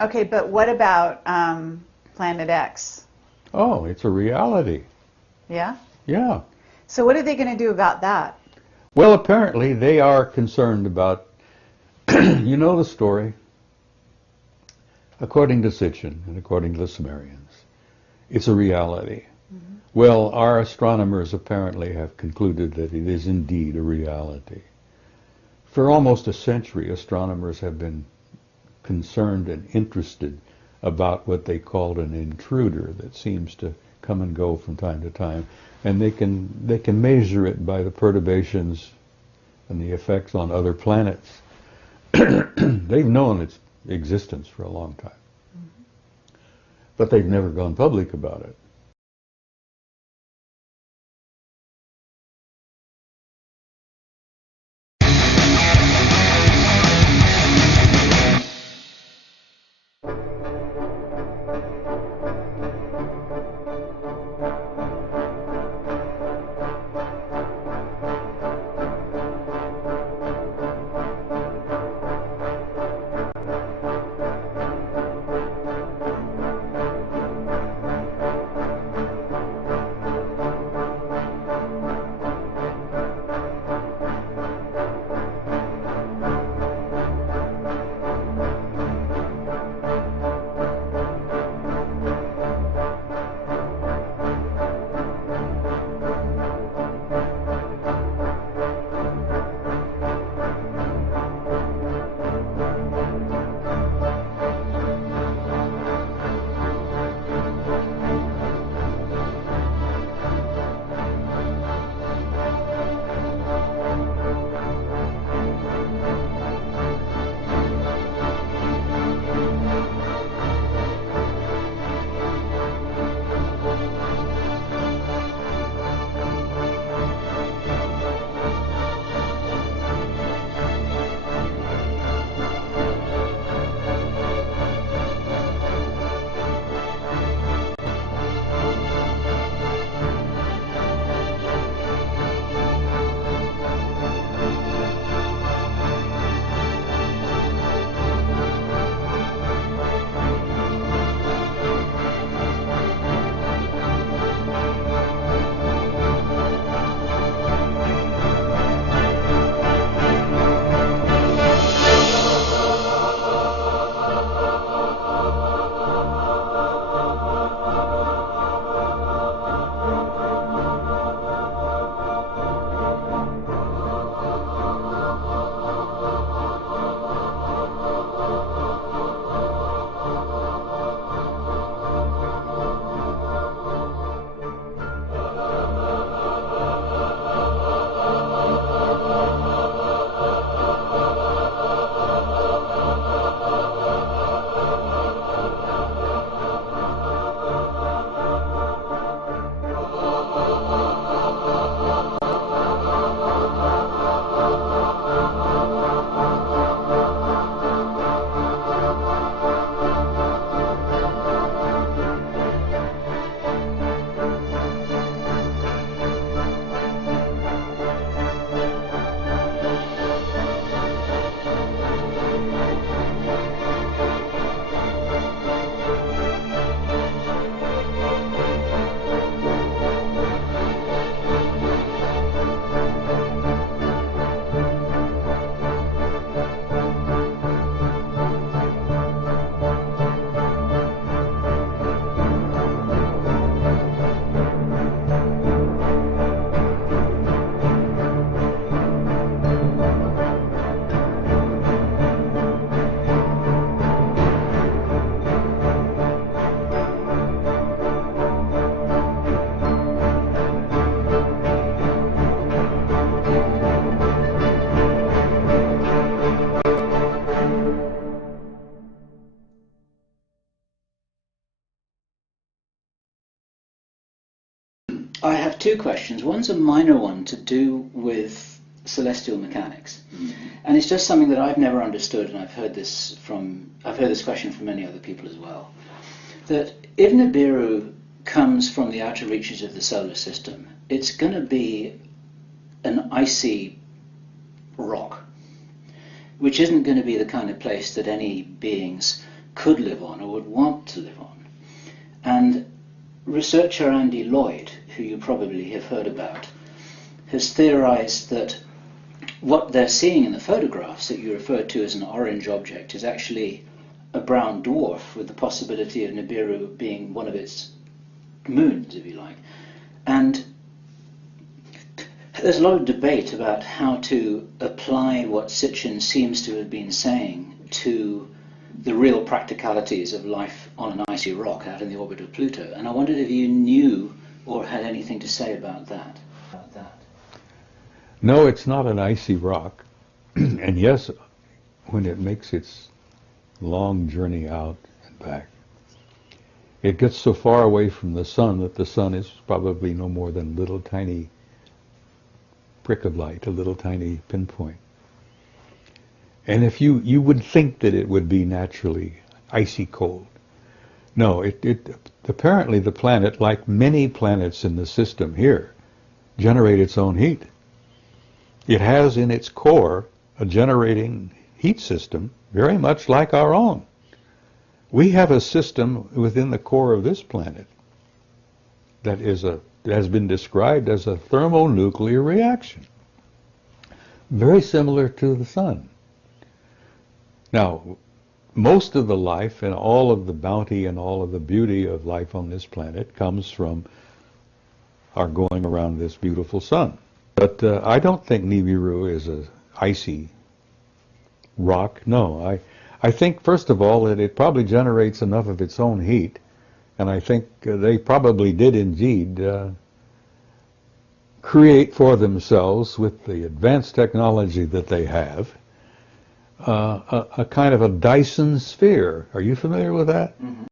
Okay, but what about Planet X? Oh, it's a reality. Yeah? Yeah. So what are they going to do about that? Well, apparently they are concerned about, you know the story, according to Sitchin and according to the Sumerians, it's a reality. Mm-hmm. Well, our astronomers apparently have concluded that it is indeed a reality. For almost a century, astronomers have been concerned and interested about what they called an intruder that seems to come and go from time to time, and they can measure it by the perturbations and the effects on other planets. They've known its existence for a long time, but they've never gone public about it. I have two questions. One's a minor one to do with celestial mechanics, and it's just something that I've never understood, and I've heard this question from many other people as well. That if NIBIRU comes from the outer reaches of the solar system, it's going to be an icy rock, which isn't going to be the kind of place that any beings could live on or would want to live on. And researcher Andy Lloyd, who you probably have heard about, has theorized that what they're seeing in the photographs that you referred to as an orange object is actually a brown dwarf, with the possibility of NIBIRU being one of its moons, if you like. And there's a lot of debate about how to apply what Sitchin seems to have been saying to the real practicalities of life on an icy rock out in the orbit of Pluto. And I wondered if you knew or had anything to say about that. No, it's not an icy rock. And yes, when it makes its long journey out and back, it gets so far away from the sun that the sun is probably no more than a little tiny prick of light, a little tiny pinpoint. And if you would think that it would be naturally icy cold. No, apparently the planet, like many planets in the system here, generate its own heat. It has in its core a generating heat system very much like our own. We have a system within the core of this planet that has been described as a thermonuclear reaction, very similar to the sun. Now, most of the life and all of the bounty and all of the beauty of life on this planet comes from our going around this beautiful sun. But I don't think NIBIRU is an icy rock. No, I think, first of all, that it probably generates enough of its own heat, and I think they probably did indeed create for themselves, with the advanced technology that they have, a kind of a Dyson sphere. Are you familiar with that? Mm-hmm.